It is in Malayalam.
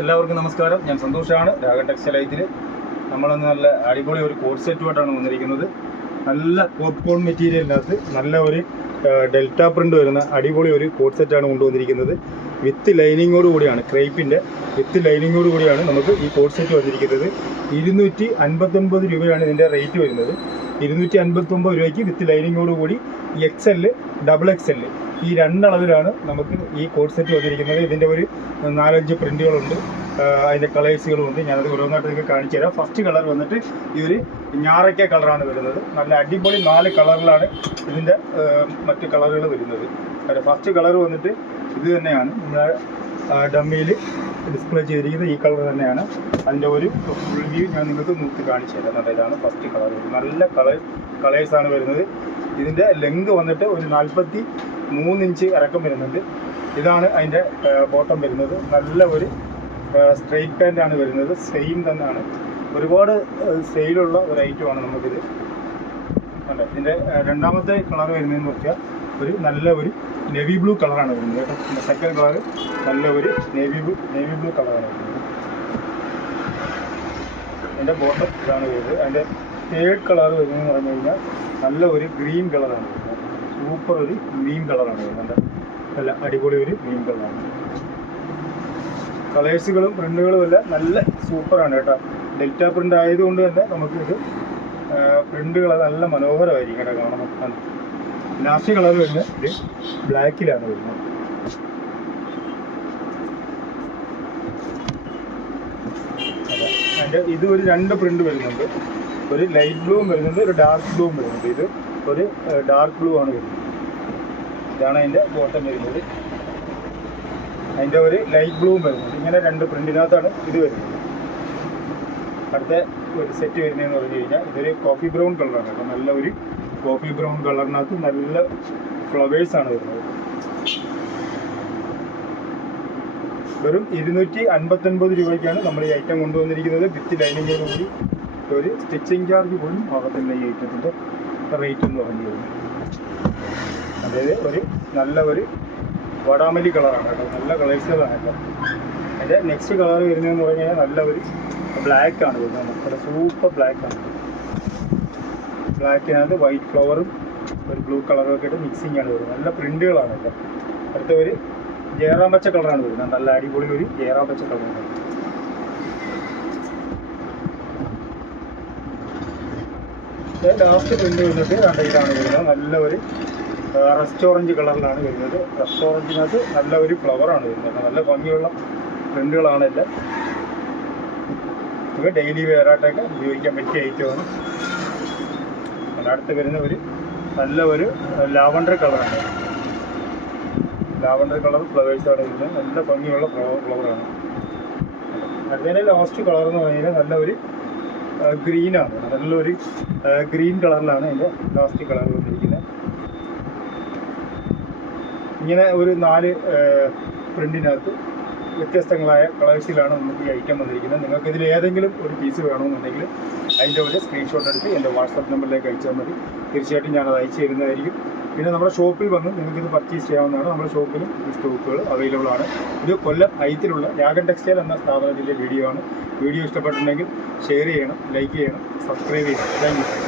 എല്ലാവർക്കും നമസ്കാരം. ഞാൻ സന്തോഷാണ്. രാഗൻ ടെക്സ്റ്റൈൽ നമ്മളൊന്ന് നല്ല അടിപൊളി ഒരു കോഡ് സെറ്റുമായിട്ടാണ് വന്നിരിക്കുന്നത്. നല്ല പോപ്കോൺ മെറ്റീരിയലിനകത്ത് നല്ല ഒരു ഡെൽറ്റ പ്രിൻ്റ് വരുന്ന അടിപൊളി ഒരു കോഡ് സെറ്റാണ് കൊണ്ടുവന്നിരിക്കുന്നത്. വിത്ത് ലൈനിങ്ങോട് കൂടിയാണ്, ക്രേപ്പിൻ്റെ വിത്ത് ലൈനിങ്ങോട് കൂടിയാണ് നമുക്ക് ഈ കോഡ് സെറ്റ് വന്നിരിക്കുന്നത്. 259 രൂപയാണ് ഇതിൻ്റെ റേറ്റ് വരുന്നത്. 259 രൂപയ്ക്ക് വിത്ത് ലൈനിങ്ങോട് കൂടി XL, XXL ഈ രണ്ടളവിലാണ് നമുക്ക് ഈ കോഡ് സെറ്റ് വന്നിരിക്കുന്നത്. ഇതിൻ്റെ ഒരു 4-5 പ്രിൻറ്റുകളുണ്ട്, അതിൻ്റെ കളേഴ്സുകളുമുണ്ട്. ഞാനത് ഓരോന്നായിട്ട് നിങ്ങൾക്ക് കാണിച്ചു തരാം. ഫസ്റ്റ് കളർ വന്നിട്ട് ഈ ഒരു ഞാറയ്ക്ക കളറാണ് വരുന്നത്. നല്ല അടിപൊളി 4 കളറിലാണ് ഇതിൻ്റെ മറ്റ് കളറുകൾ വരുന്നത്. ഫസ്റ്റ് കളർ വന്നിട്ട് ഇത് തന്നെയാണ്, നമ്മുടെ ഡമ്മിയിൽ ഡിസ്പ്ലേ ചെയ്തിരിക്കുന്നത് ഈ കളർ തന്നെയാണ്. അതിൻ്റെ ഒരു ഫുൾ വ്യൂ ഞാൻ നിങ്ങൾക്ക് നോക്കി കാണിച്ചു തരാം. ഇതാണ് ഫസ്റ്റ് കളർ. നല്ല കളേഴ്സാണ് വരുന്നത്. ഇതിൻ്റെ ലെങ്ത് വന്നിട്ട് ഒരു 43 ഇഞ്ച് ഇറക്കം വരുന്നുണ്ട്. ഇതാണ് അതിൻ്റെ ബോട്ടം വരുന്നത്. നല്ല ഒരു സ്ട്രെയിറ്റ് പാൻ്റാണ് വരുന്നത്. സെയിം തന്നെയാണ്, ഒരുപാട് സെയിലുള്ള ഒരു ഐറ്റമാണ് നമുക്കിത്. അല്ല, ഇതിൻ്റെ രണ്ടാമത്തെ കളർ വരുന്നതെന്ന് വെച്ചാൽ ഒരു നല്ല ഒരു നേവി ബ്ലൂ കളറാണ് വരുന്നത് കേട്ടോ. പിന്നെ സെക്കൻഡ് കളർ നല്ല ഒരു നേവി ബ്ലൂ കളറാണ് വരുന്നത്. അതിൻ്റെ ബോട്ടം ഇതാണ് വരുന്നത്. അതിൻ്റെ തേർഡ് കളർ വരുന്നതെന്ന് പറഞ്ഞു കഴിഞ്ഞാൽ നല്ല ഒരു ഗ്രീൻ കളറാണ് വരുന്നത്. സൂപ്പർ ഒരു ഗ്രീൻ കളറാണ് വരുന്നത്. നല്ല അടിപൊളി ഒരു ഗ്രീൻ കളറാണ്. കളേഴ്സുകളും പ്രിൻ്റുകളും എല്ലാം നല്ല സൂപ്പറാണ് കേട്ടോ. ഡെൽറ്റ പ്രിൻ്റ് ആയതുകൊണ്ട് തന്നെ നമുക്കിത് പ്രിൻ്റുകൾ നല്ല മനോഹരമായിരിക്കും കേട്ടോ കാണാൻ. ലാസ്റ്റ് കളർ വരുന്നത് ഇത് ബ്ലാക്കിലാണ് വരുന്നത്. അതിൻ്റെ ഇത് ഒരു 2 പ്രിൻ്റ് വരുന്നുണ്ട്. ഒരു ലൈറ്റ് ബ്ലൂവും വരുന്നുണ്ട്, ഒരു ഡാർക്ക് ബ്ലൂവും വരുന്നുണ്ട്. ഇത് ഒരു ഡാർക്ക് ബ്ലൂ ആണ് വരുന്നത്. ഇതാണ് അതിൻ്റെ ബോട്ടം വരുന്നത്. അതിൻ്റെ ഒരു ലൈറ്റ് ബ്ലൂവും വരുന്നുണ്ട്. ഇങ്ങനെ 2 പ്രിൻറ്റിനകത്താണ് ഇത് വരുന്നത്. അടുത്ത ഒരു സെറ്റ് വരുന്നതെന്ന് പറഞ്ഞു കഴിഞ്ഞാൽ ഇതൊരു കോഫി ബ്രൗൺ കളറാണ്. അപ്പോൾ നല്ല ഒരു കോഫി ബ്രൗൺ കളറിനകത്ത് നല്ല ഫ്ലവേഴ്സാണ് വരുന്നത്. വെറും 259 രൂപയ്ക്കാണ് നമ്മൾ ഈ ഐറ്റം കൊണ്ടുവന്നിരിക്കുന്നത്. വിത്ത് ലൈനിങ്ങോട് കൂടി ഒരു സ്റ്റിച്ചിങ് ചാർജ് പോലും ആകത്തില്ല ഈ ഐറ്റത്തിൻ്റെ റേറ്റ് എന്ന് പറഞ്ഞു കഴിഞ്ഞാൽ. അതായത് ഒരു നല്ല ഒരു വാടാമല്ലി കളറാണ് കേട്ടോ. നല്ല കളേഴ്സുകളാണ് കേട്ടോ. അതിൻ്റെ നെക്സ്റ്റ് കളർ വരുന്നതെന്ന് പറഞ്ഞു കഴിഞ്ഞാൽ നല്ല ഒരു ബ്ലാക്കാണ് വരുന്നത്. നല്ല സൂപ്പർ ബ്ലാക്കാണ്. ബ്ലാക്കിനകത്ത് വൈറ്റ് ഫ്ലവറും ഒരു ബ്ലൂ കളറും ഒക്കെ ഇട്ട് മിക്സിംഗ് ആണ് വരുന്നത്. നല്ല പ്രിൻ്റുകളാണ് കേട്ടോ. അടുത്ത ഒരു ജയറാം പച്ച കളറാണ് വരുന്നത്. നല്ല അടിപൊളി ഒരു ജയറാം പച്ച കളറാണ്. ലാസ്റ്റ് പ്രിൻ്റ് വന്നിട്ട് ഇതാണ് വരുന്നത്. നല്ല ഒരു റസ്റ്റ് ഓറഞ്ച് കളറിലാണ് വരുന്നത്. റസ്റ്റ് ഓറഞ്ചിനകത്ത് നല്ല ഒരു ഫ്ലവറാണ് വരുന്നത്. നല്ല ഭംഗിയുള്ള പ്രിൻ്റുകളാണ് എല്ലാം. നമുക്ക് ഡെയിലി വെയറായിട്ടൊക്കെ ഉപയോഗിക്കാൻ പറ്റിയ ഐറ്റമാണ്. അടുത്ത് വരുന്ന ഒരു നല്ല ഒരു ലാവണ്ടർ കളറാണ്. ലാവണ്ടർ കളർ ഫ്ലവേഴ്സാണ് വരുന്നത്. നല്ല ഭംഗിയുള്ള ഫ്ലവറാണ്. അതിൻ്റെ ലാസ്റ്റ് കളർ എന്ന് പറഞ്ഞാൽ നല്ല ഒരു ഗ്രീനാണ്. നല്ലൊരു ഗ്രീൻ കളറിലാണ് അതിൻ്റെ ലാസ്റ്റ് കളർ വന്നിരിക്കുന്നത്. ഇങ്ങനെ ഒരു 4 പ്രിൻറ്റിനകത്ത് വ്യത്യസ്തങ്ങളായ കളേഴ്സിലാണ് നമുക്ക് ഈ ഐറ്റം വന്നിരിക്കുന്നത്. നിങ്ങൾക്ക് ഇതിൽ ഏതെങ്കിലും ഒരു പീസ് വേണമെന്നുണ്ടെങ്കിൽ അതിൻ്റെ ഒരു സ്ക്രീൻഷോട്ട് എടുത്ത് എൻ്റെ വാട്സപ്പ് നമ്പറിലേക്ക് അയച്ചാൽ മതി. തീർച്ചയായിട്ടും ഞാനത് അയച്ചു തരുന്നതായിരിക്കും. പിന്നെ നമ്മുടെ ഷോപ്പിൽ വന്ന് നിങ്ങൾക്കിത് പർച്ചേസ് ചെയ്യാവുന്നതാണ്. നമ്മുടെ ഷോപ്പിലും ഈ സ്റ്റോക്കുകൾ അവൈലബിൾ ആണ്. ഇത് കൊല്ലം ഐത്തിലുള്ള രാഗൻ ടെക്സ്റ്റൈൽ എന്ന സ്ഥാപനത്തിൻ്റെ വീഡിയോ ആണ്. വീഡിയോ ഇഷ്ടപ്പെട്ടിട്ടുണ്ടെങ്കിൽ ഷെയർ ചെയ്യണം, ലൈക്ക് ചെയ്യണം, സബ്സ്ക്രൈബ് ചെയ്യണം. Thank you.